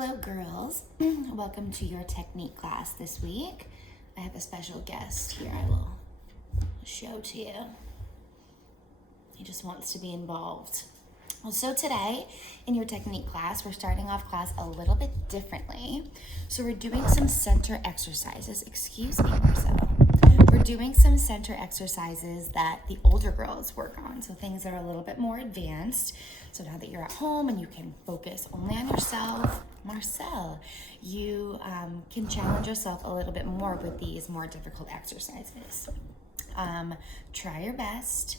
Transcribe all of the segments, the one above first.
Hello girls, welcome to your technique class this week. I have a special guest here I will show to you. He just wants to be involved. Well, so today in your technique class, we're starting off class a little bit differently. So we're doing some center exercises. Excuse me, Marcel. We're doing some center exercises that the older girls work on. So things that are a little bit more advanced. So now that you're at home and you can focus only on yourself, Marcel, you can challenge yourself a little bit more with these more difficult exercises. Try your best.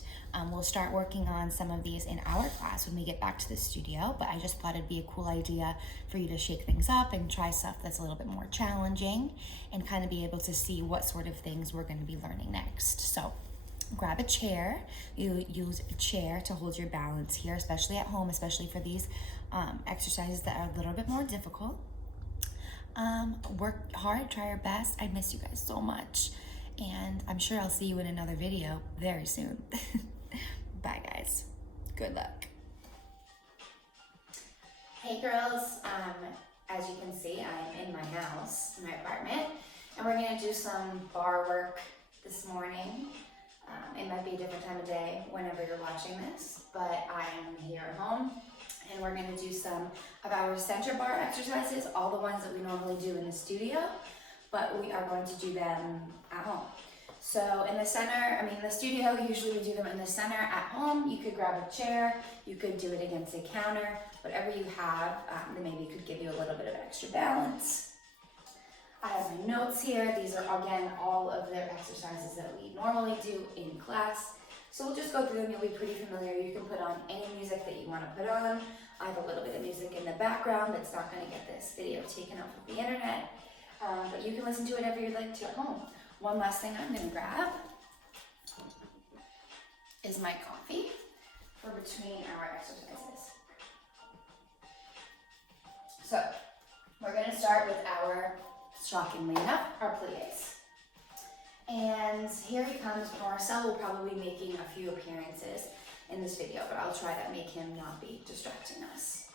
We'll start working on some of these in our class when we get back to the studio, but I just thought it'd be a cool idea for you to shake things up and try stuff that's a little bit more challenging and kind of be able to see what sort of things we're going to be learning next. So grab a chair. You use a chair to hold your balance here, especially at home, especially for these exercises that are a little bit more difficult. Work hard, try your best. I miss you guys so much. And I'm sure I'll see you in another video very soon. Bye guys. Good luck. Hey girls, as you can see, I'm in my house, my apartment, and we're gonna do some bar work this morning. It might be a different time of day whenever you're watching this, but I am here at home and we're gonna do some of our center bar exercises, all the ones that we normally do in the studio, but we are going to do them at home. So in the center, the studio, usually we do them in the center. At home, you could grab a chair, you could do it against a counter, whatever you have, that maybe could give you a little bit of extra balance. I have my notes here. These are, again, all of their exercises that we normally do in class. So we'll just go through them. You'll be pretty familiar. You can put on any music that you want to put on. I have a little bit of music in the background that's not going to get this video taken off of the internet. But you can listen to whatever you'd like to at home. One last thing I'm going to grab is my coffee for between our exercises. So we're going to start with our, shockingly enough, our plies. And here he comes. Marcel will probably be making a few appearances in this video, but I'll try to make him not be distracting us.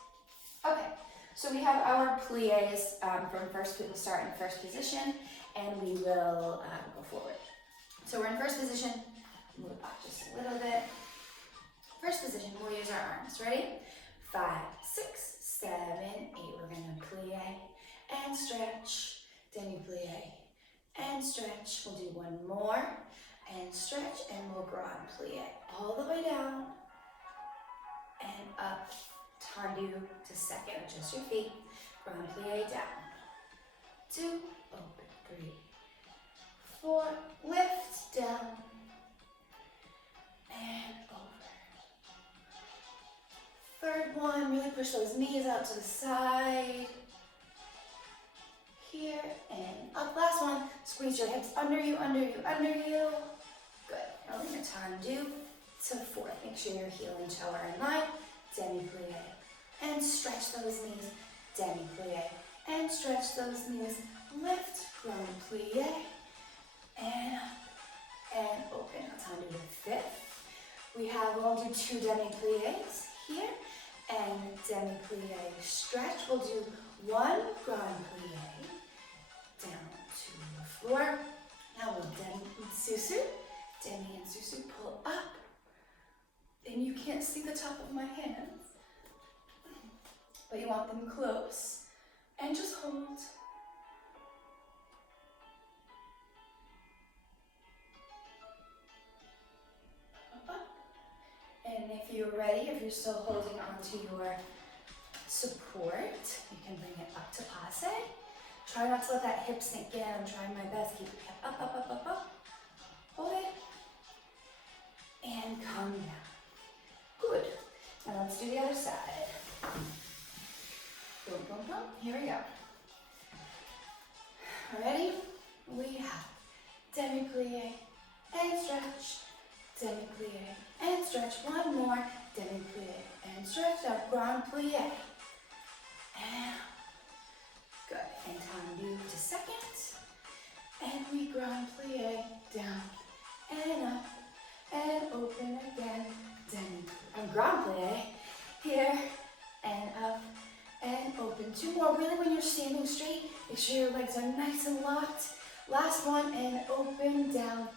Okay. So we have our plies from first, we'll start in first position and we will go forward. So we're in first position, move up just a little bit. First position, we'll use our arms, ready? 5, 6, 7, 8, we're gonna plie and stretch, demi-plie and stretch. We'll do one more and stretch and we'll grand plie all the way down and up. Tendu to second, adjust your feet, grand plie down, 2, open, 3, 4, lift, down, and over. Third one, really push those knees out to the side, here, and up. Last one, squeeze your hips under you, under you, under you. Good, now we're gonna tendu to fourth. Make sure your heel and toe are in line, demi-plie. And stretch those knees, demi-plie, and stretch those knees, lift, grand plie, and up, and open. Now time to do the fifth. We'll do 2 demi-plies here, and demi-plie stretch. We'll do 1 grand plie, down to the floor. Now we'll demi and susu, demi and susu, pull up, and you can't see the top of my hands, but you want them close, and just hold. Up. And if you're ready, if you're still holding on to your support, you can bring it up to passe. Try not to let that hip sink in. I'm trying my best. Keep it up, up, up, up, up. Hold it. And come down. Good. Now let's do the other side. Boom, boom, boom. Here we go. Ready? We have demi-plie and stretch, demi-plie and stretch. One more, demi-plie and stretch. Up, grand plie. And good. And tendu to second. And we grand plie down and up and open again. Grand plie here and up and open. 2 more. Really, when you're standing straight, make sure your legs are nice and locked. Last one, and open, down,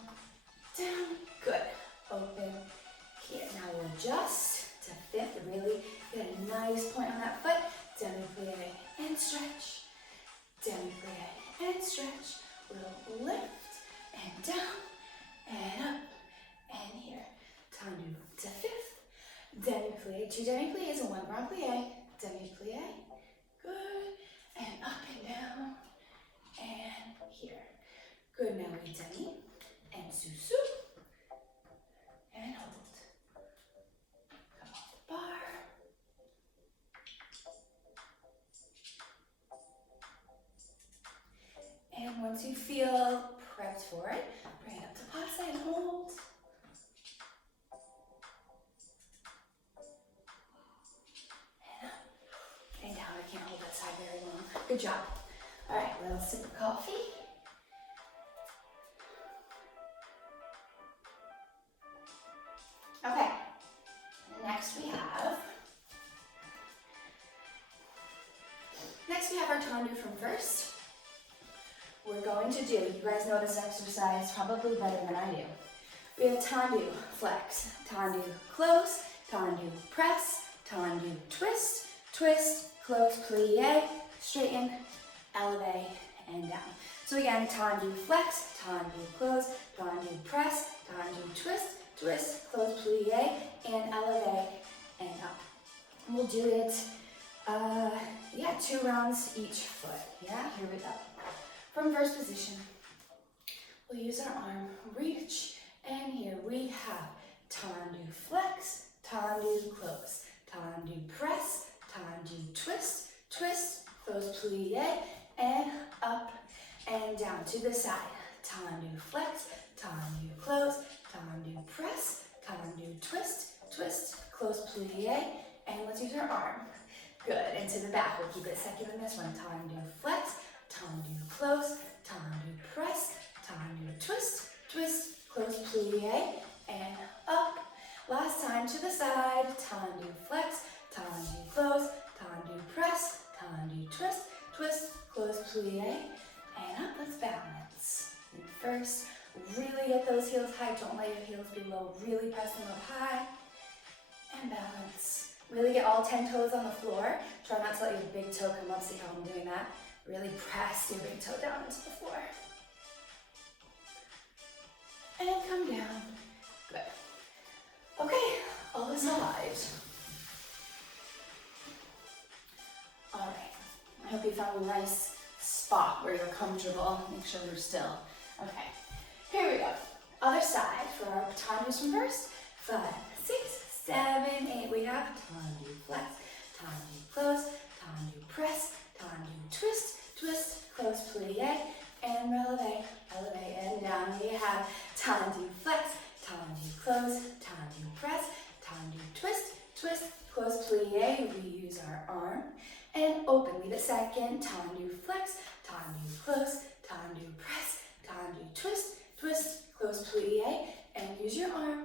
down. Good. Open here. Now we'll adjust to 5th. Really get a nice point on that foot. Demi-plie and stretch. Demi-plie and stretch. We'll lift and down and up and here. Tendu to 5th. Demi-plie. 2 demi-plies and 1 grand plie. Demi-plie. Good. And up and down and here. Good. Now we demi and sous-sus. And hold. Come off the bar. And once you feel prepped for it, bring it up to pasa and hold. And up. And down. I can't hold that side very long. Good job. All right, little sip of coffee. Okay, next we have our tendu from first. We're going to do, you guys know this exercise probably better than I do. We have tendu flex, tendu close, tendu press, tendu twist, twist, close, plie, straighten, elevate, and down. So again, tendu flex, tendu close, tendu press, tendu twist, twist, close, plie, and elevate, and up. And we'll do it, 2 rounds each foot. Yeah, here we go. From first position, we'll use our arm, reach, and here we have tendu flex, tendu close, tendu press, tendu twist, twist, close, plie, and up and down to the side. Tendu flex, tendu close, tendu press, tendu twist, twist, close, plie, and let's use our arm. Good, and to the back, we'll keep it second in this one. Tendu flex, tendu close, tendu press, tendu twist, twist, close, plie, and up. Last time to the side. Tendu flex, tendu close, tendu press, tendu twist, twist, close, plie, and up. Let's balance. And first, really get those heels high. Don't let your heels be low. Really press them up high. And balance. Really get all 10 toes on the floor. Try not to let your big toe come up. See how I'm doing that? Really press your big toe down into the floor. And come down. Good. Okay, all is alive. All right. I hope you found a nice spot where you're comfortable. Make sure you're still. Okay. Here we go. Other side for our tendus from first. 5, 6, 7, 8. We have tendu flex, tendu close, tendu press, tendu twist, twist, close, plie, and elevate, elevate, and down. We have tendu flex, tendu close, tendu press, tendu twist, twist, close, plie. We use our arm and open. Lead a second. Tendu flex, tendu close, tendu press, tendu twist, twist, close, plie, and use your arm.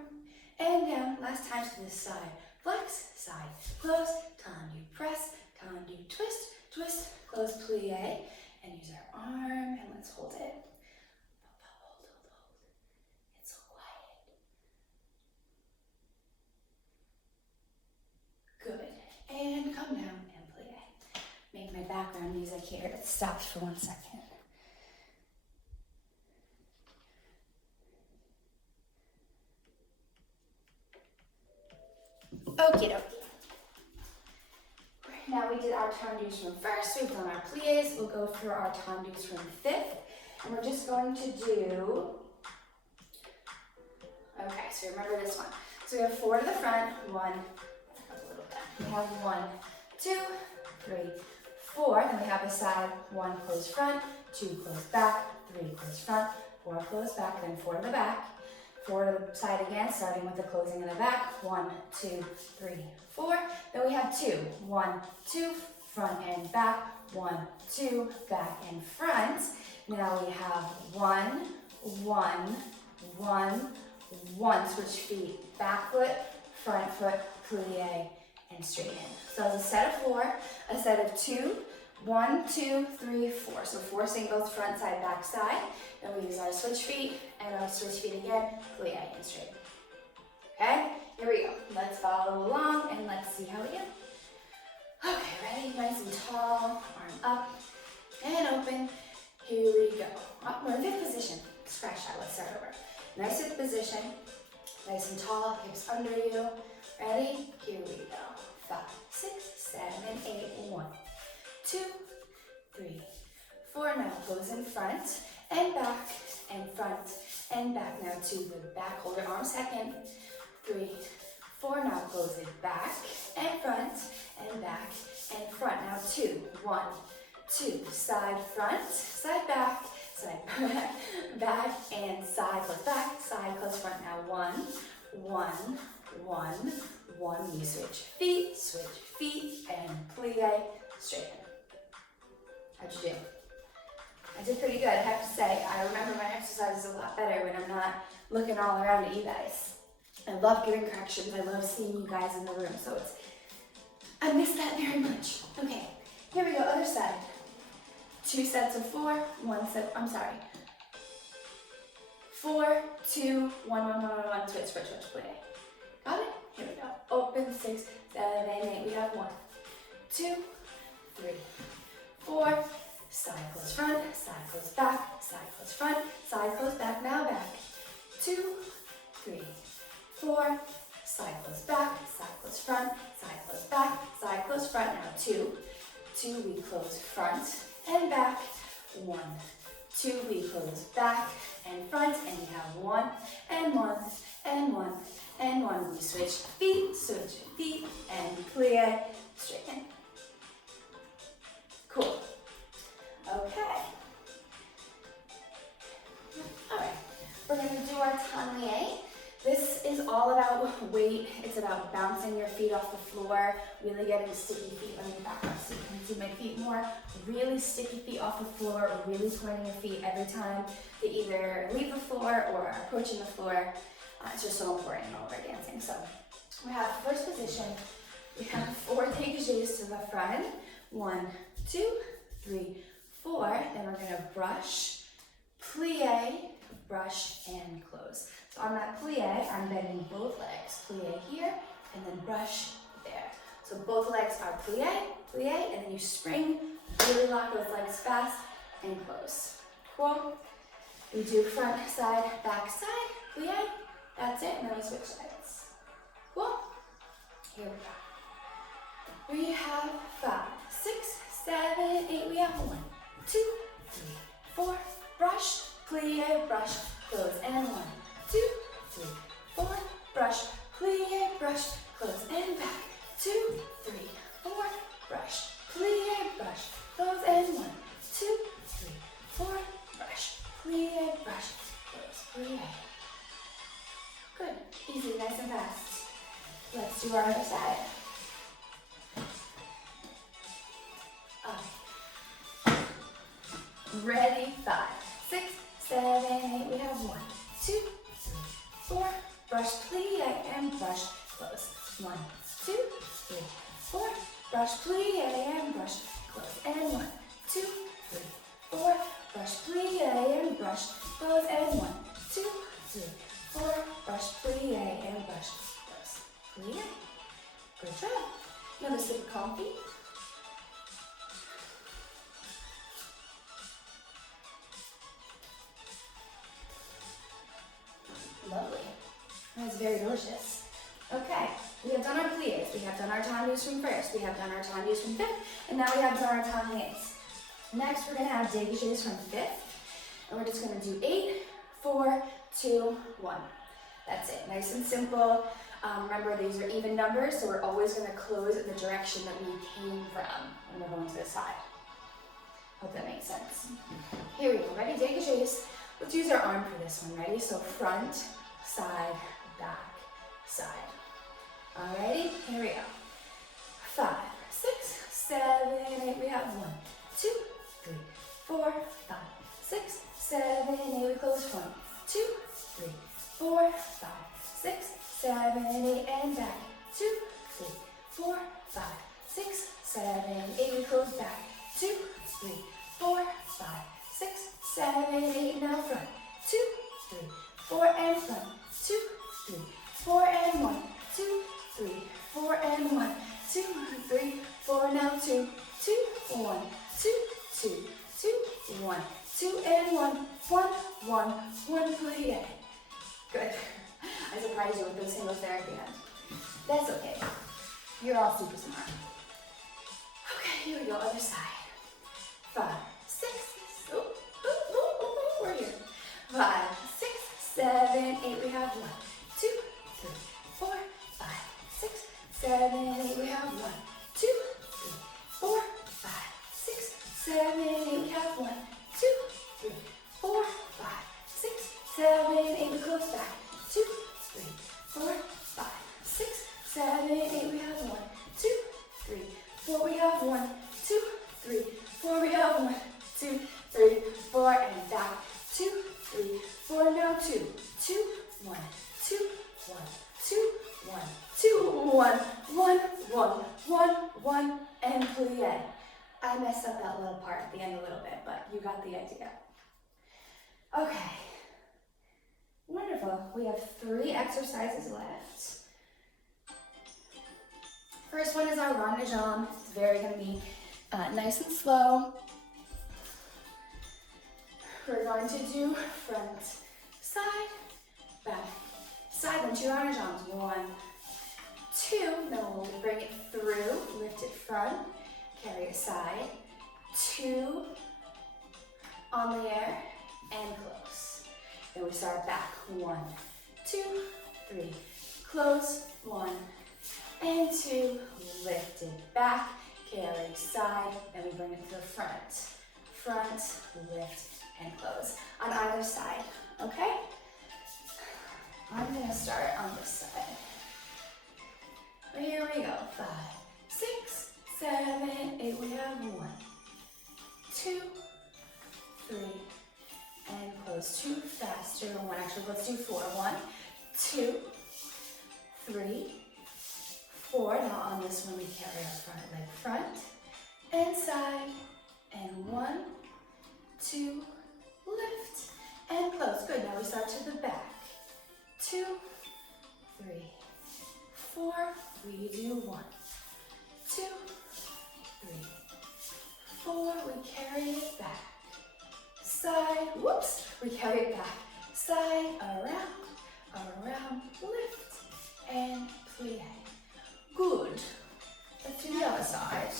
And down. Last time to this side. Flex, side, close, tendu press, tendu twist, twist, close, plie, and use our arm, and let's hold it. Hold. It's so quiet. Good. And come down and plie. Make my background music here. It stops for 1 second. Okie dokie. Now we did our tendus from first, we've done our plies, we'll go through our tendus from fifth, and we're just going to do, okay, so remember this one. So we have 4 to the front, 1, we have 1, 2, 3, 4, then we have the side, 1 close front, 2 close back, 3 close front, 4 close back, then 4 to the back. 4 to the side again, starting with the closing in the back. 1, 2, 3, 4. Then we have 2. 1, 2, front and back. 1, 2, back and front. Now we have 1, 1, 1, 1. Switch feet. Back foot, front foot, plie, and straighten. So it's a set of 4, a set of 2, 1, 2, 3, 4. So 4 singles, front, side, back, side. Then we use our switch feet and our switch feet again, plie and straighten. Okay, here we go. Let's follow along and let's see how we do. Okay, ready? Nice and tall, arm up and open. Here we go. Oh, we're in 5th position. Scratch that, let's start over. Nice 5th position, nice and tall, hips under you. Ready? Here we go. 5, 6, 7, 8, 1, 2, 3, 4. Now close in front and back and front and back. Now to the back, hold your arm second. 3, 4. Now close it back and front and back and front. Now 2, 1, 2. Side front, side back, side back, back and side close back, side close front. Now 1, 1, 1, 1. You switch feet, and plie, straighten. How'd you do? I did pretty good, I have to say. I remember my exercises a lot better when I'm not looking all around at you guys. I love giving corrections. I love seeing you guys in the room. So I miss that very much. Okay, here we go, other side. 2 sets of 4, 1 set, 4, 2, 1, 1, 1, 1, 1, switch, plie. Got it? Here we go. Open, 6, 7, 8. We have 1, 2, 3, 4. Side close front, side close back, side close front, side close back, now back. 2, 3, 4. Side close back, side close front, side close back, side close front. Now 2, 2. We close front and back. 1, 2. We close back and front, and we have 1 and 1 and 1 and 1. We switch feet, and plie, straighten. Cool. Okay. All right. We're going to do our taille. This is all about weight. It's about bouncing your feet off the floor, really getting sticky feet on your back so you can see my feet more. Really sticky feet off the floor, really pointing your feet every time they either leave the floor or are approaching the floor. It's just so important while we're dancing. So we have first position. We have 4 dégagés to the front. 1, 2, 3, 4. Then we're going to brush, plie, brush, and close. So on that plie, I'm bending both legs. Plie here, and then brush there. So both legs are plie, and then you spring, really lock those legs fast, and close. Cool? We do front, side, back, side, plie. That's it, and then we switch sides. Cool? Here we go. We have 5, 6, 7, 8. We have 1, 2, 3, 4. Brush, plie, brush, close, and 1, 2, 3, 4. Brush, plie, brush, close, and back. 2, 3, 4. Brush, plie, brush, close, and 1, 2, 3, 4. Brush, plie, brush, close, plie. Good. Easy, nice and fast. Let's do our other side. Ready? 5, 6, 7, 8. We have 1, 2, 3, 4. Brush, plie, and brush, close. 1, 2, 3, 4. Brush, plie, and brush, close. And 1, 2, 3, 4. Brush, plie, and brush, close. And 1, 2, 3, 4. Brush, plie, and brush, close. Plie. Good job. Another sip of coffee. Lovely. That's very delicious. Okay, we have done our plies. We have done our tendues from first. We have done our tendues from 5th. And now we have done our tailles. Next, we're going to have dégagés from 5th. And we're just going to do 8, 4, 2, 1. That's it. Nice and simple. Remember, these are even numbers, so we're always going to close in the direction that we came from when we're going to the side. Hope that makes sense. Here we go. Ready? Dégagés. Let's use our arm for this one. Ready? So front, side, back, side. Alrighty, here we go. 5, 6, 7, 8. We have 1, 2, 3, 4, 5, 6, 7, 8. We close front. 2, 3, 4, 5, 6, 7, 8, and back. 2, 3, 4, 5, 6, 7, 8. We close back. 2, 3, 4, 5, 6, 7, 8. Now front. 2, 3, 4 and front. 2, 3, 4 and 1. 2, 3, 4 and 1. 2, 3, 4. Now 2, 2, 1, 2, 2, 2, 1, 2 and 1. 1, 1, 1. Plie. Good. I surprised you with those singles there at the end. That's okay. You're all super smart. Okay, here we go. Other side. 5, 6. We're here. 5, 6, 7, 8. We have 1, 2, 3, 4, 5, 6, 7, 8. We have 1, 2, 3, 4, 5, 6, 7, 8. We have 1, 2, 3, 4, 5, 6, 7, 8. We close back. 2, 3, 4, 5, 6, 7, 8. We have 1, 2, 3, 4. We have 1, 2, 3, 4. We have 1, 2, 3, 4, and back. 2, 3, 4. Now 2, 2, 1, 2, 1, 2, 1, 2, 1, 1, 1, 1, 1, and plie. I messed up that little part at the end a little bit, but you got the idea. Okay. Wonderful. We have 3 exercises left. First one is our rond de jambe. It's going to be nice and slow. We're going to do front, side, back, side. 1, 2 rond de jambes. 1, 2. Then we'll bring it through. Lift it front. Carry it side. 2 on the air and close. Then we start back. 1, 2, 3. Close. 1 and 2. Lift it back. Carry side. Then we bring it to the front. Front, lift, and close on either side. Okay? I'm going to start on this side. Here we go. 5, 6, 7, 8. We have 1, 2, 3, and close. 2 faster. 1. Actually, let's do 4. 1, 2, 3, 4. Now on this one, we carry our front leg front and side. And 1, 2, lift, and close. Good. Now we start to the back. 2, 3, 4. We do 1, 2, 3, 4. We carry it back. Side. Whoops. We carry it back. Side. Around. Lift. And plie. Good. Let's do the other side.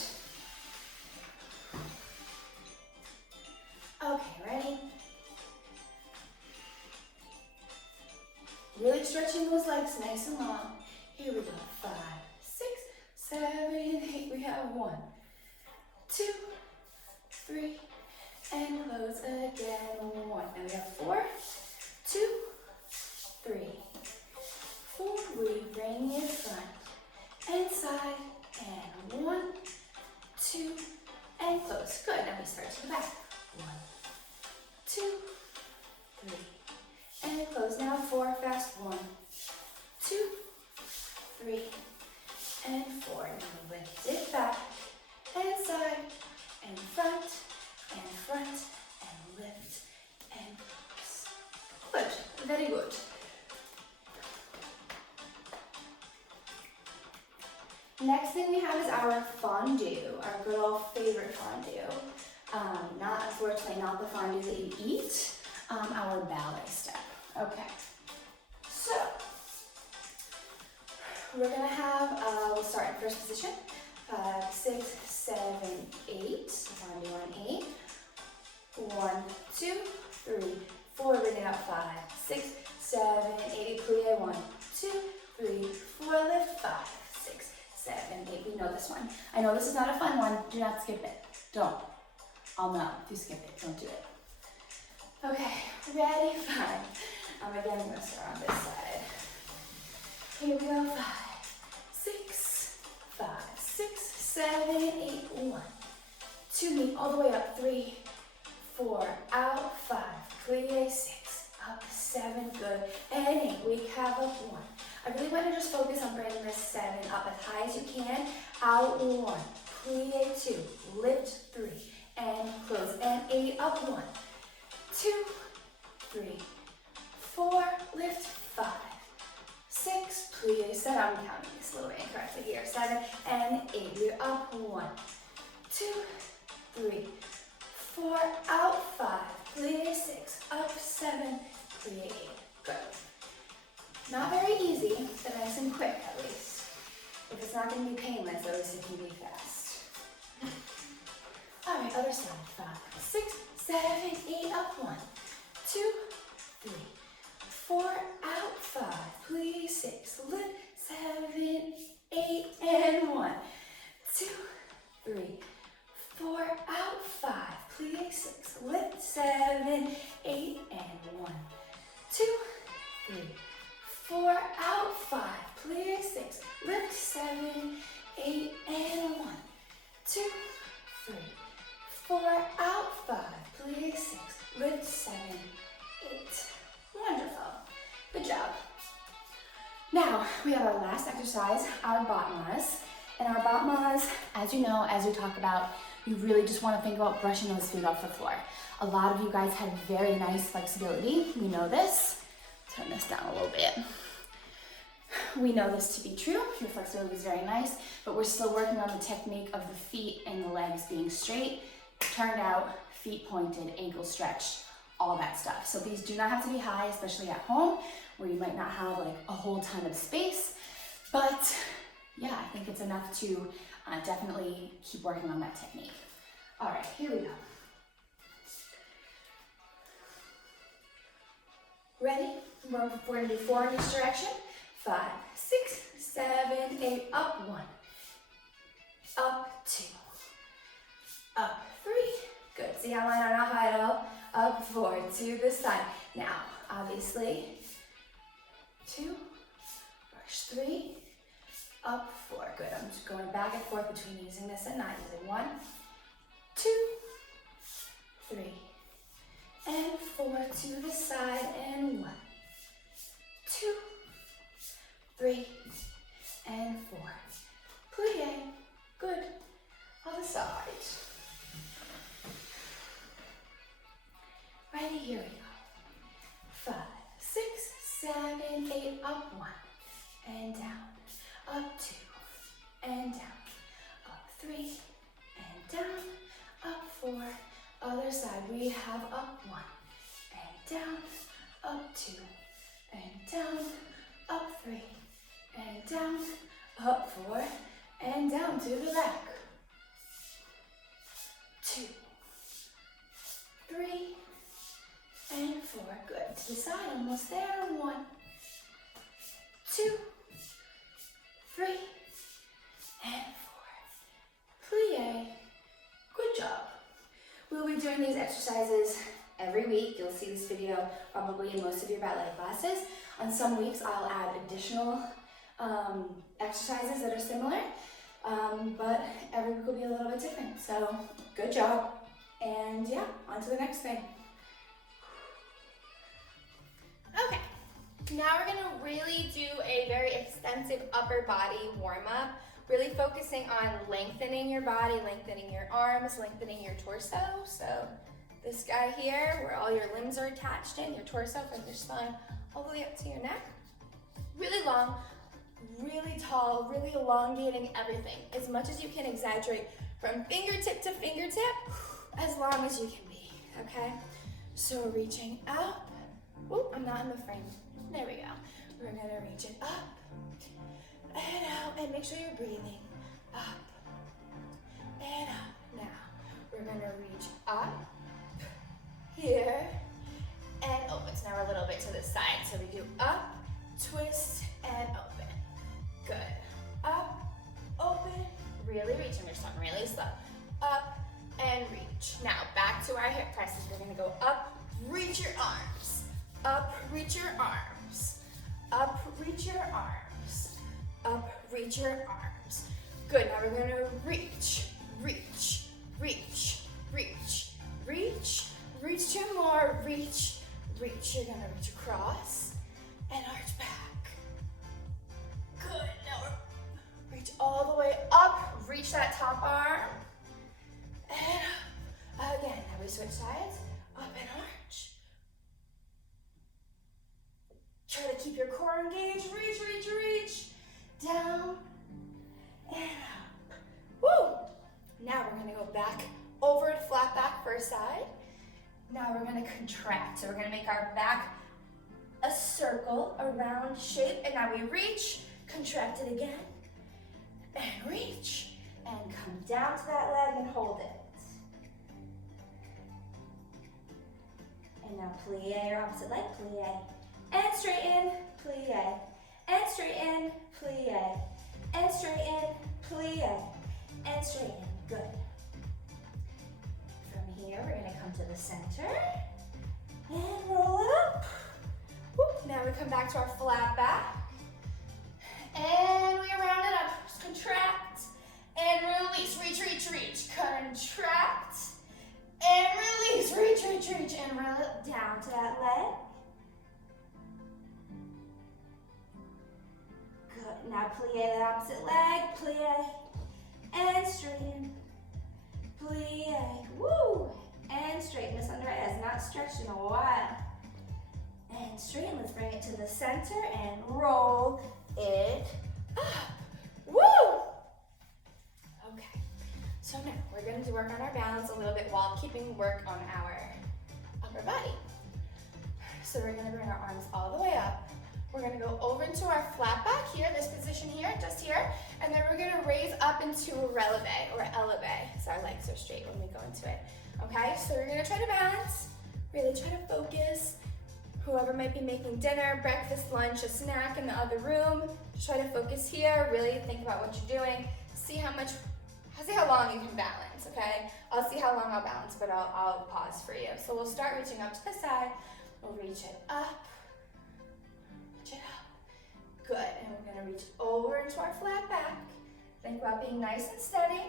Okay, ready? Really stretching those legs nice and long. Here we go. 5, 6, 7, 8. We have 1, 2, 3, and close again. 1. Now we have 4, 2, 3, 4. We bring it front and side. And 1, 2, and close. Good. Now we start to the back. 1, 2, 3, and close. Now 4, fast. 1, 2, 3, and 4. Now lift it back and side and front, and lift and close. Good. Very good. Next thing we have is our fondue, our good old favorite fondue. Unfortunately, not the fondue that you eat, our ballet step. Okay, so we're gonna have, we'll start in first position, 5, 6, 7, 8, fondue on 8, 1, 2, 3, 4, bring it out, 5, 6, 7, 8, plie, 1, 2, 3, 4, lift, 5, 6, 7, 8, we know this one. I know this is not a fun one, do not skip it, don't. I'll know if you skip it, don't do it. Okay, ready, 5. Again, I'm gonna start on this side. Here we go, 5, 6, 5, 6, 7, 8, 1, 2, knee all the way up, 3, 4, out, 5, plie, 6, up 7, good, and 8. We have up 1. I really want to just focus on bringing this 7 up as high as you can. Out 1, plie 2, lift 3, and close, and 8, up 1, 2, 3, 4, lift 5, 6, plie 7, I'm counting this a little bit incorrectly here, 7, and 8, we're up 1, 2, 3, 4, out 5, plie 6, up 7, plie 8, good. Not very easy, but nice and quick at least. If it's not going to be painless, at least it can be fast. All right, other side, 5, 6, 7, 8, up 1, 2, 3, 4, out 5, plie 6, lift 7, 8, and 1, 2, 3, 4, out 5, plie 6, lift 7, 8, and 1, 2, 3, 4, out 5, plie 6, lift 7, 8, and 1, 2, 3, 4, out 5, plie 6, lift 7, 8. Wonderful. Good job. Now, we have our last exercise, our batmas. And our batmas, as you know, as we talk about, you really just want to think about brushing those feet off the floor. A lot of you guys have very nice flexibility. We know this. Turn this down a little bit. We know this to be true. Your flexibility is very nice, but we're still working on the technique of the feet and the legs being straight, turned out, feet pointed, ankles stretched, all that stuff. So these do not have to be high, especially at home, where you might not have like a whole ton of space. But yeah, I think it's enough to definitely keep working on that technique. All right, here we go. Ready? We're gonna do 4 in each direction. 5, 6, 7, 8, up 1, up 2, up 3, good. See how mine are not high at all? Up 4, to the side. Now, obviously, 2, brush 3, up 4, good. I'm just going back and forth between using this and not using. 1, 2, 3, and 4, to the side, and 1, 2, 3, and 4. Plie, good. Other side. Ready, here we go. 5, 6, 7, 8, up 1, and down, up 2, and down, up 3, and down, up 4. Other side, we have up 1, and down, up 2, and down, up 3, and down, up 4, and down to the back. 2, 3, and 4, good. To the side, almost there. 1, 2, 3, and 4. Plie. Good job. We'll be doing these exercises every week. You'll see this video probably in most of your ballet classes. On some weeks, I'll add additional exercises that are similar, but every week will be a little bit different. So, good job. And yeah, on to the next thing. Okay, now we're gonna really do a very extensive upper body warm-up, really focusing on lengthening your body, lengthening your arms, lengthening your torso. So this guy here, where all your limbs are attached in, your torso from your spine all the way up to your neck. Really long, really tall, really elongating everything. As much as you can exaggerate from fingertip to fingertip, as long as you can be, okay? So we're reaching up. Oop, I'm not in the frame. There we go. We're gonna reach it up and out, and make sure you're breathing. Up and up. Now, we're gonna reach up here and open. So now we're a little bit to the side. So we do up, twist, and open. Good. Up, open, really reach. I'm just going really slow. Up and reach. Now, back to our hip presses. We're gonna go up, reach your arms. Up, reach your arms. Up, reach your arms. Up, reach your arms. Good, now we're gonna reach, reach, reach, reach, reach, reach 2 more, reach, reach. You're gonna reach switch sides, up and arch. Try to keep your core engaged, reach, reach, reach. Down and up. Woo! Now we're gonna go back over to flat back first side. Now we're gonna contract. So we're gonna make our back a circle, a round shape, and now we reach, contract it again, and reach, and come down to that leg and hold it. And now plie or opposite leg, plie, and straighten, plie, and straighten, plie, and straighten, plie, and straighten. Good. From here, we're gonna come to the center and roll it up. Whoop. Now we come back to our flat back, and we round it up. Just contract and release. Reach, reach, reach. Contract and release. Reach, reach, reach, and roll it down to that leg. Good. Now plie the opposite leg. Plie and straighten. Plie. Woo. And straighten. This under eye has not stretched in a while. And straighten. Let's bring it to the center and roll it up. Woo! Okay. So now we're going to work on our balance a little bit while keeping work on our upper body. So we're going to bring our arms all the way up. We're going to go over into our flat back here, this position here, just here, and then we're going to raise up into a releve or eleve, so our legs are straight when we go into it. Okay, so we're going to try to balance, really try to focus. Whoever might be making dinner, breakfast, lunch, a snack in the other room, just try to focus here, really think about what you're doing, see how long you can balance, okay? I'll see how long I'll balance, but I'll pause for you. So we'll start reaching up to the side, we'll reach it up, reach it up. Good, and we're gonna reach over into our flat back. Think about being nice and steady.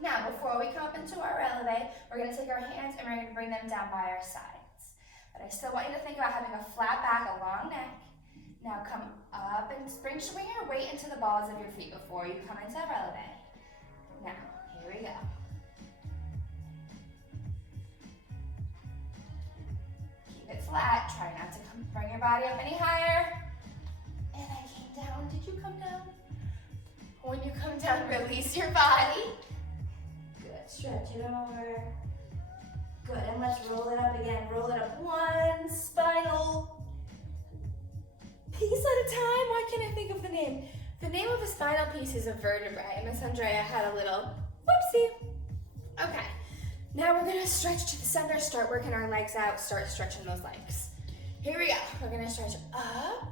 Now, before we come up into our eleve, we're gonna take our hands and we're gonna bring them down by our sides. But I still want you to think about having a flat back, a long neck. Now come up and swing your weight into the balls of your feet before you come into releve. Now, here we go. Keep it flat, try not to bring your body up any higher. And I came down, did you come down? When you come down, release your body. Good, stretch it over. Good, and let's roll it up again. Roll it up one spinal piece at a time. Why can't I think of the name? The name of a spinal piece is a vertebrae. Miss Andrea had a little whoopsie. Okay, now we're gonna stretch to the center, start working our legs out, start stretching those legs. Here we go. We're gonna stretch up,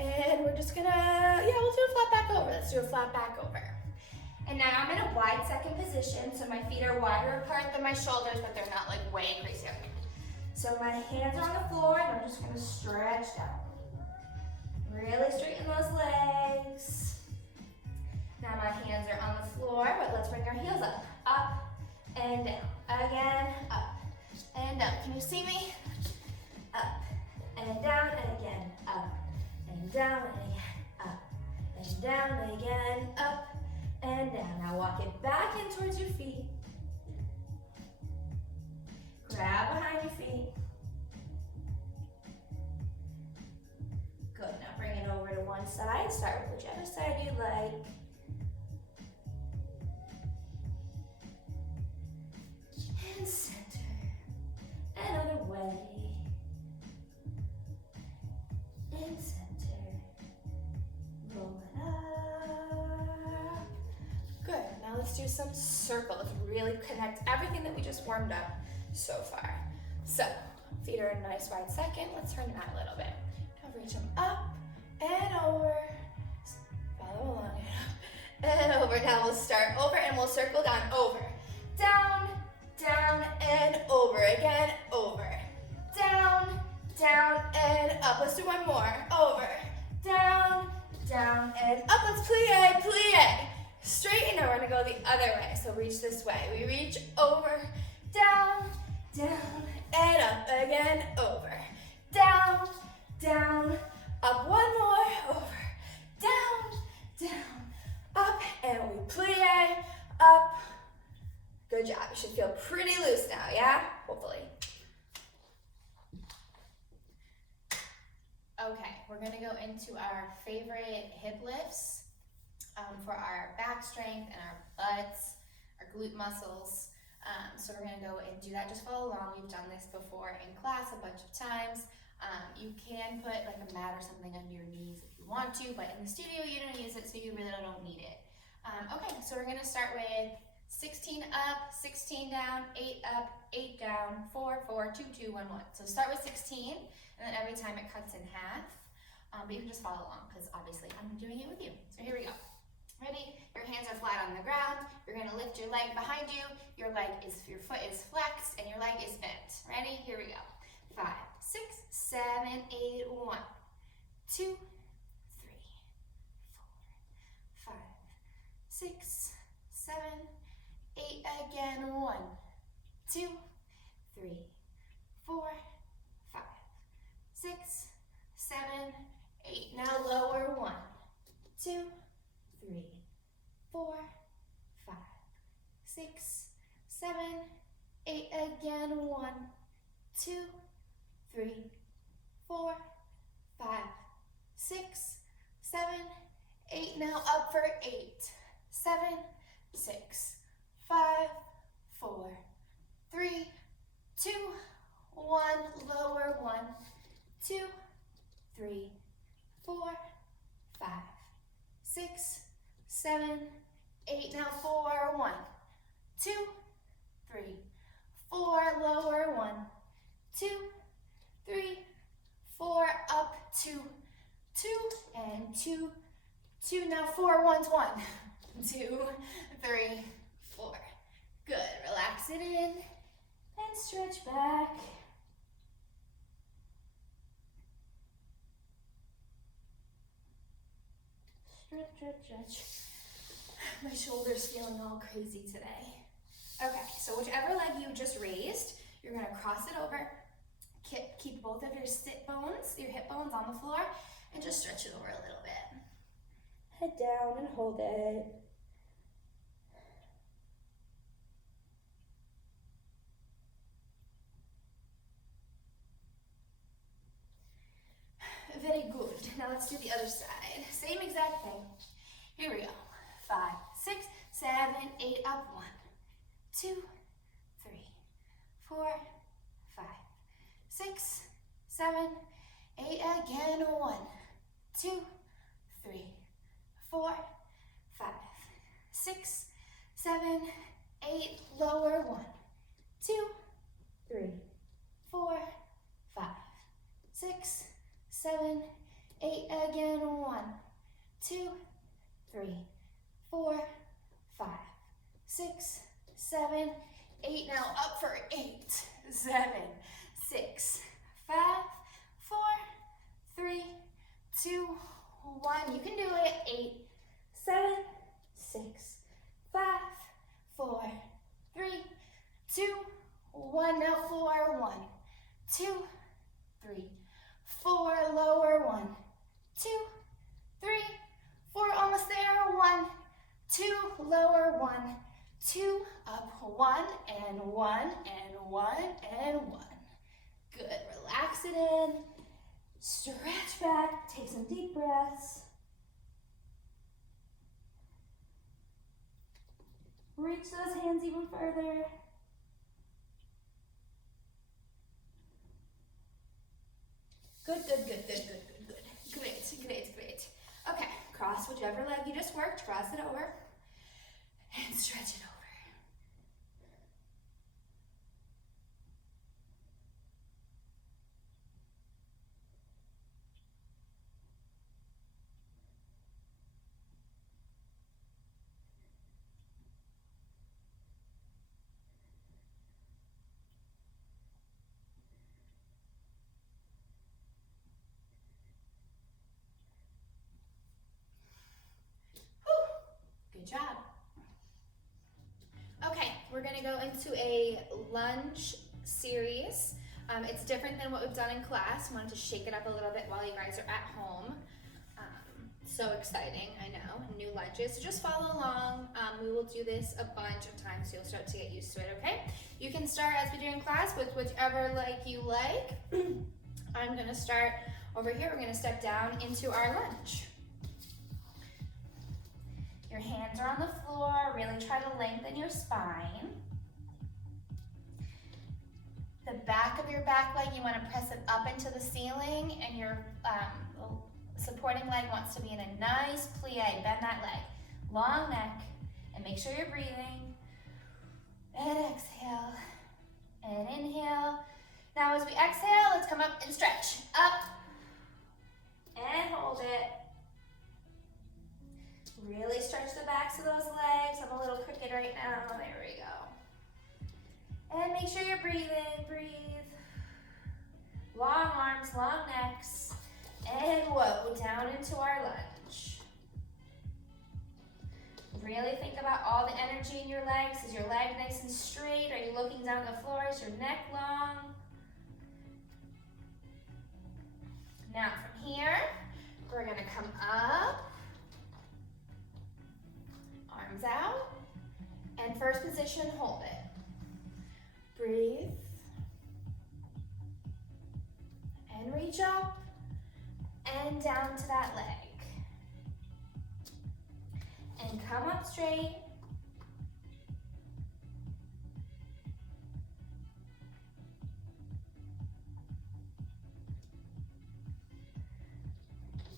and we're just gonna, we'll do a flat back over. Let's do a flat back over. And now I'm in a wide second position, so my feet are wider apart than my shoulders, but they're not like way crazy up here. So my hands are on the floor, and I'm just gonna stretch down. Really straighten those legs. Now my hands are on the floor, but let's bring our heels up and down. Again, up and down. Can you see me? Up and down, and again, up and down, and again, up and down, and again, up and down. Now walk it back in towards your feet. Grab behind your feet. Good, now bring it over to one side. Start with whichever side you like. And center. Another way. And center. Roll it up. Good, now let's do some circles. Really connect everything that we just warmed up so far. So, feet are in a nice wide second. Let's turn that a little bit. Reach them up and over. Follow along. And over. Now we'll start over and we'll circle down. Over. Down, down, and over. Again, over. Down, down, and up. Let's do one more. Over. Down, down, and up. Let's plie, plie. Straighten. Now we're going to go the other way. So reach this way. We reach over. Down, down, and up. Again, over. Down, down, up, one more, over, down, down, up, and we plie, up. Good job. You should feel pretty loose now, yeah? Hopefully. Okay, we're gonna go into our favorite hip lifts for our back strength and our butts, our glute muscles. So we're gonna go and do that. Just follow along. We've done this before in class a bunch of times. You can put like a mat or something under your knees if you want to, but in the studio you don't use it, so you really don't need it. Okay, so we're gonna start with 16 up, 16 down, 8 up, 8 down, 4, 4, 2, 2, 1, 1. So start with 16, and then every time it cuts in half. But you can just follow along, because obviously I'm doing it with you. So here we go. Ready? Your hands are flat on the ground. You're gonna lift your leg behind you. Your foot is flexed, and your leg is bent. Ready? Here we go. 5, 6, 7, 8, 1, 2, 3, 4, 5, 6, 7, 8 again. 1, 2, 3, 4, 5, 6, 7, 8. Now lower. 1, 2, 3, 4, 5, 6, 7, 8 again. 1, 2, 3, 4, 5, 6, 7, 8. Now up for 8, 7, 6, 5, 4, 3, 2, 1. Lower. 1, 2, 3, 4, 5, 6, 7, 8. Now 4. 1, 2, 3, 4. Lower. 1, 2, 3, 4. Up. 2, 2, and 2, 2. Now 4 1s. 1, 2, 3, 4. Good. Relax it in and stretch back. Stretch. My shoulder's feeling all crazy today. Okay, so whichever leg you just raised, you're gonna cross it over, keep both of your sit bones, your hip bones on the floor, and just stretch it over a little bit. Head down and hold it. Very good. Now let's do the other side. Same exact thing. Here we go. 5, 6, 7, 8. Up. 1, 2, 3, 4, 5, 6, 7, 8. Again. 1, 2, 3, 4, 5, 6, 7, 8. Lower. 1, 2, 3, 4, 5, 6, 7, 8. Again. 1, 2, 3, 4, 5, 6, 7, 8. Now up for 8, 7, 6, 5, 4, 3, 2, 1. You can do it. 8, 7, 6, 5, 4, 3, 2, 1. Now 4. 1, 2, 3, 4. Lower. 1, 2, 3, 4. Almost there. 1, 2. Lower. 1, 2. Up. 1 and 1 and 1 and 1. Good. Relax it in. Stretch back. Take some deep breaths. Reach those hands even further. Good. Great. Okay, cross whichever leg you just worked, cross it over, and stretch it over. Good job. Okay, we're gonna go into a lunge series. It's different than what we've done in class. I wanted to shake it up a little bit while you guys are at home. So exciting, I know, new lunges. So just follow along. We will do this a bunch of times so you'll start to get used to it, okay? You can start as we do in class with whichever leg you like. I'm gonna start over here. We're gonna step down into our lunge. Your hands are on the floor. Really try to lengthen your spine. The back of your back leg, you want to press it up into the ceiling, and your supporting leg wants to be in a nice plie. Bend that leg. Long neck, and make sure you're breathing. And exhale, and inhale. Now as we exhale, let's come up and stretch. Up, and hold it. Really stretch the backs of those legs. I'm a little crooked right now. There we go. And make sure you're breathing. Breathe. Long arms, long necks. And whoa, down into our lunge. Really think about all the energy in your legs. Is your leg nice and straight? Are you looking down the floor? Is your neck long? Now from here, we're gonna come up. Arms out. And first position, hold it. Breathe. And reach up. And down to that leg. And come up straight.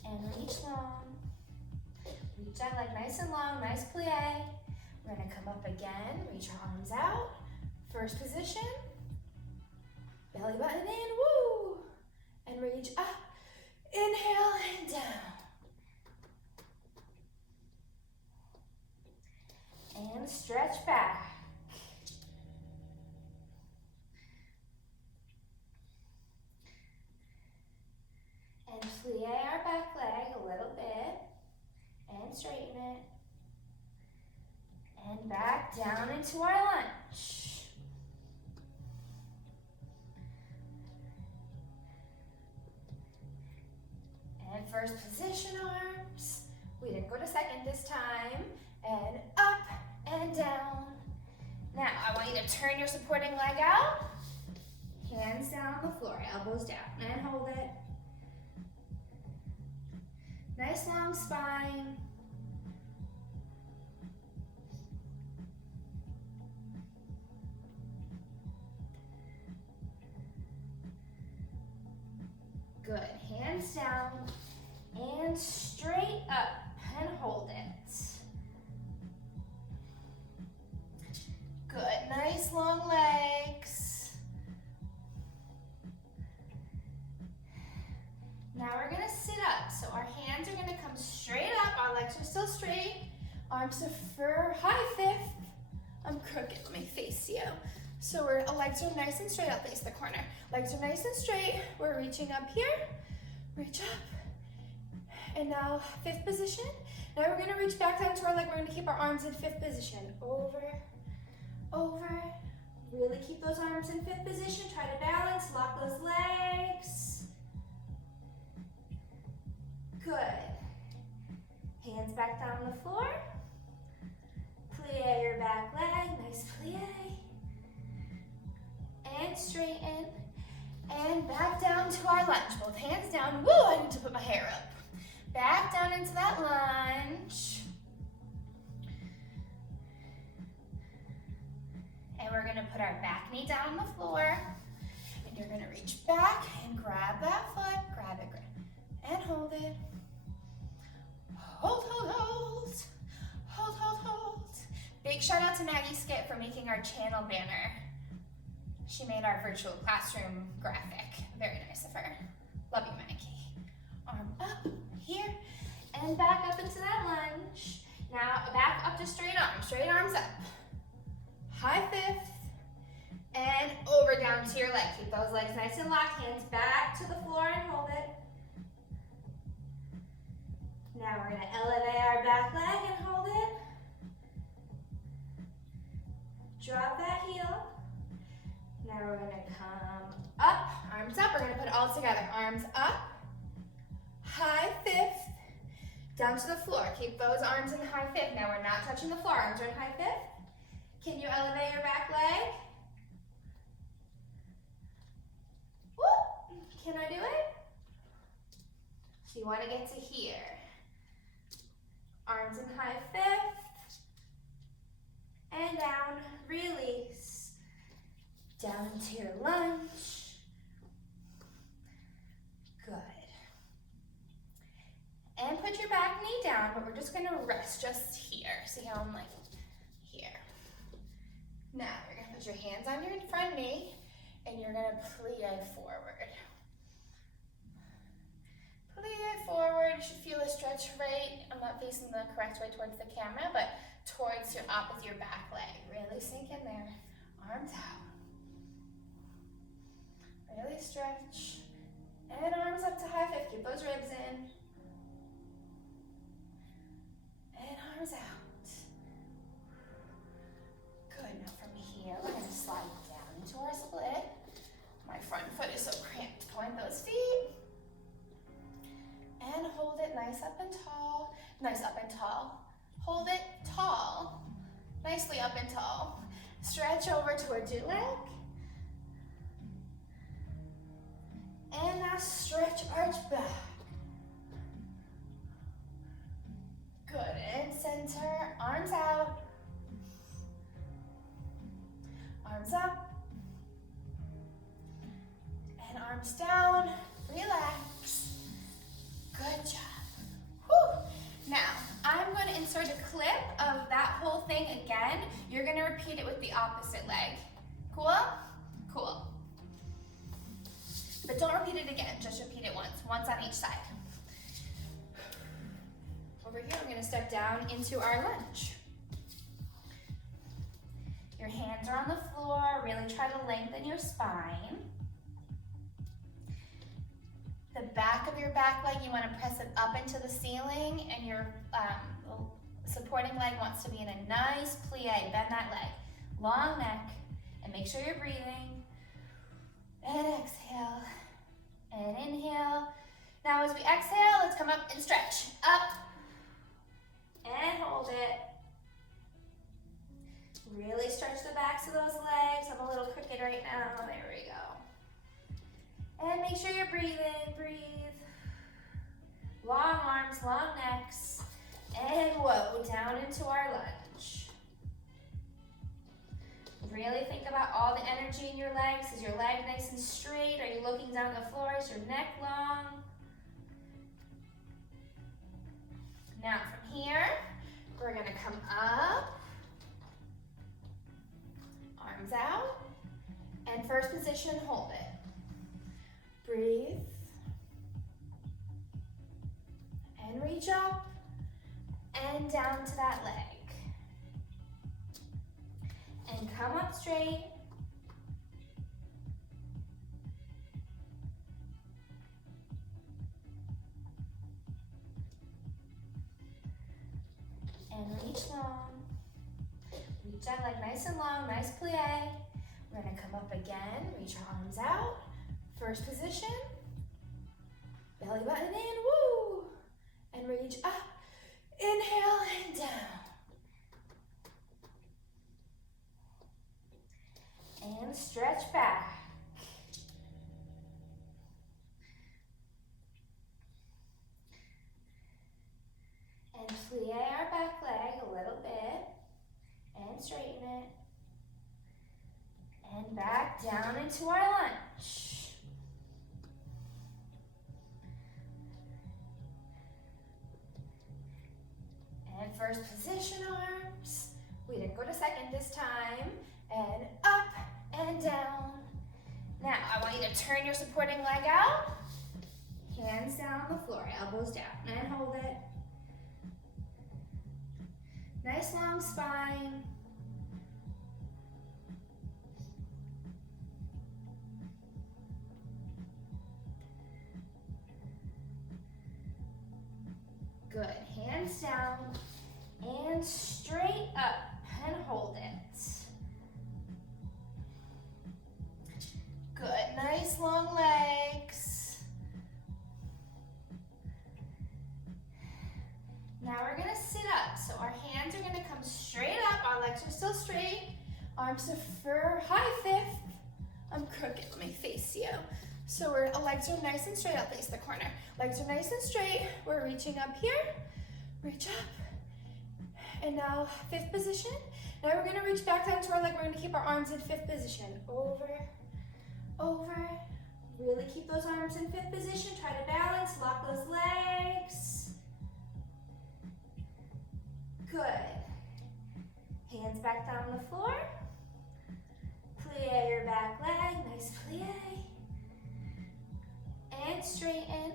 And reach long. Reach that leg nice and long, nice plie. We're gonna come up again, reach our arms out. First position. Belly button in, woo! And reach up. Inhale and down. And stretch back. And plie our back leg a little bit. And straighten it. And back down into our lunge. And first position arms. We didn't go to second this time. And up and down. Now, I want you to turn your supporting leg out. Hands down on the floor, elbows down, and hold it. Nice long spine. Good, hands down and straight up and hold it. Good, nice long legs. Now we're gonna sit up. So our hands are gonna come straight up, our legs are still straight. Arms are for high fifth. I'm crooked, let me face you. So our legs are nice and straight, I'll face the corner. Legs are nice and straight. We're reaching up here, reach up. And now fifth position. Now we're gonna reach back down to our leg. We're gonna keep our arms in fifth position. Over, over. Really keep those arms in fifth position. Try to balance, lock those legs. Good. Hands back down on the floor. Plie your back leg, nice plie. And straighten. And back down to our lunge. Both hands down. Woo, I need to put my hair up. Back down into that lunge. And we're gonna put our back knee down on the floor. And you're gonna reach back and grab that foot. Grab it, and hold it. Hold, hold, hold. Hold, hold, hold. Big shout out to Maggie Skip for making our channel banner. She made our virtual classroom graphic. Very nice of her. Love you, Maggie. Arm up here and back up into that lunge. Now back up to straight arms up. High fifth and over down to your leg. Keep those legs nice and locked. Hands back to the floor and hold it. Now we're gonna elevate our back leg and hold it. Drop that heel. Now we're gonna come up, arms up. We're gonna put it all together. Arms up, high fifth, Down to the floor. Keep those arms in high fifth. Now we're not touching the floor. Arms are in high fifth. Can you elevate your back leg? Whoop. Can I do it? So you want to get to here. Arms in high fifth. And down. Release. Down into your lunge. Good. And put your back knee down, but we're just gonna rest just here. See how I'm like here. Now you're gonna put your hands on your front knee and you're gonna plie forward. Plie forward, you should feel a stretch right. I'm not facing the correct way towards the camera, but towards your back leg. Really sink in there. Arms out. Really stretch. And arms up to high fifth. Keep those ribs in. And arms out. Good. Now from here, we're going to slide down into our split. My front foot is so cramped. Point those feet. And hold it nice up and tall. Nice up and tall. Hold it tall. Nicely up and tall. Stretch over towards your leg. And now stretch, arch back. Good, and center, arms out. Arms up. And arms down, relax. Good job. Whew. Now, I'm going to insert a clip of that whole thing again. You're going to repeat it with the opposite leg. Cool? Cool. But don't repeat it again, just repeat it once on each side. Over here, we're gonna step down into our lunge. Your hands are on the floor, really try to lengthen your spine. The back of your back leg, you wanna press it up into the ceiling, and your supporting leg wants to be in a nice plie, bend that leg. Long neck, and make sure you're breathing. And exhale, and inhale. Now as we exhale, let's come up and stretch. Up, and hold it. Really stretch the backs of those legs. I'm a little crooked right now, there we go. And make sure you're breathing, breathe. Long arms, long necks. And whoa, down into our lunge. Really think about all the energy in your legs. Is your leg nice and straight? Are you looking down the floor? Is your neck long? Now from here, we're gonna come up, arms out, and first position, hold it. Breathe, and reach up, and down to that leg. And come up straight. And reach long. Reach that leg nice and long, nice plie. We're gonna come up again, reach our arms out. First position. Belly button in, woo! And reach up. Inhale and down. And stretch back. And plie our back leg a little bit. And straighten it. And back down into our lunge. And first position arms. We didn't go to second this time. And up and down. Now, I want you to turn your supporting leg out. Hands down on the floor, elbows down, and hold it. Nice long spine. Good, hands down and straight up and hold it. Good, nice long legs. Arms for high fifth. I'm crooked, let me face you. So our legs are nice and straight. I'll face the corner. Legs are nice and straight. We're reaching up here. Reach up. And now fifth position. Now we're gonna reach back down to our leg. We're gonna keep our arms in fifth position. Over, over. Really keep those arms in fifth position. Try to balance, lock those legs. Good. Hands back down on the floor. Plie your back leg, nice plie. And straighten.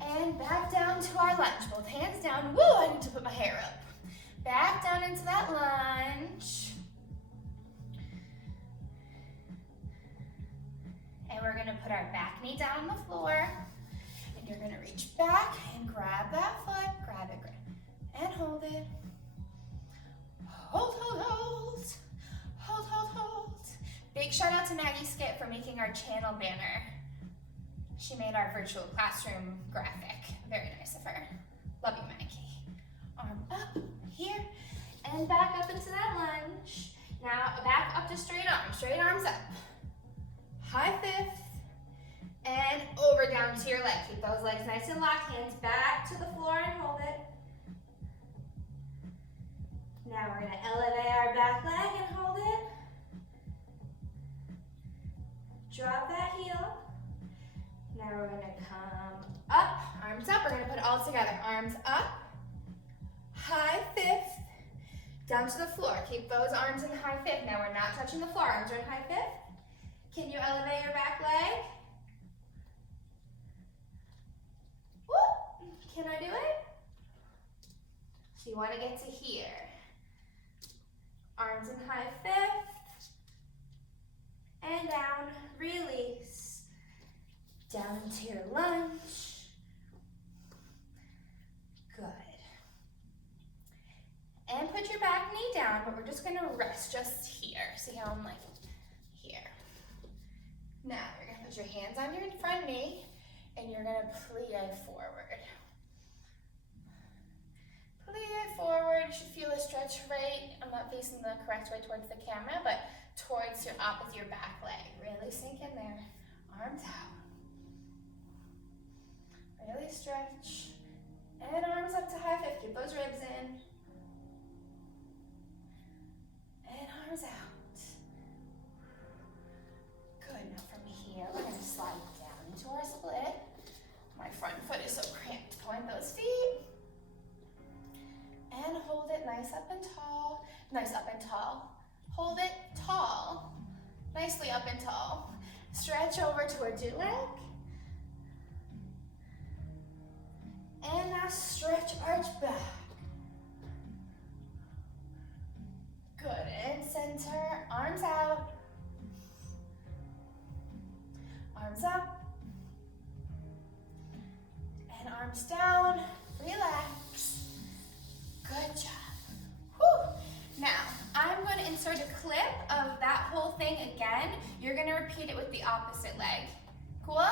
And back down to our lunge. Both hands down. Woo, I need to put my hair up. Back down into that lunge. And we're gonna put our back knee down on the floor. And you're gonna reach back and grab that foot. Grab it, and hold it. Hold, hold, hold. Hold, hold, hold. Big shout out to Maggie Skip for making our channel banner. She made our virtual classroom graphic. Very nice of her. Love you, Maggie. Arm up here and back up into that lunge. Now back up to straight arms up. High fifth and over down to your leg. Keep those legs nice and locked. Hands back to the floor and hold it. Now we're gonna elevate our back leg and hold it. Drop that heel. Now we're gonna come up, arms up. We're gonna put it all together. Arms up, high fifth, down to the floor. Keep those arms in high fifth. Now we're not touching the floor. Arms are in high fifth. Can you elevate your back leg? Woo! Can I do it? So you wanna get to here. Arms in high fifth. And down, release. Down into your lunge. Good. And put your back knee down, but we're just gonna rest just here. See how I'm like here. Now you're gonna put your hands on your front knee and you're gonna plie forward. Plie forward, you should feel a stretch right. I'm not facing the correct way towards the camera, but towards your back leg. Really sink in there. Arms out. Really stretch. And arms up to high fifth. Keep those ribs in. And arms out. Good. Now from here, we're going to slide down into our split. My front foot is so cramped. Point those feet. And hold it nice up and tall. Nice up and tall. Hold it tall. Nicely up and tall. Stretch over towards your leg. And now stretch, arch back. Good, and center, arms out. Arms up. And arms down, relax. Good job. Whew. Now, I'm going to insert a clip of that whole thing again. You're going to repeat it with the opposite leg. Cool?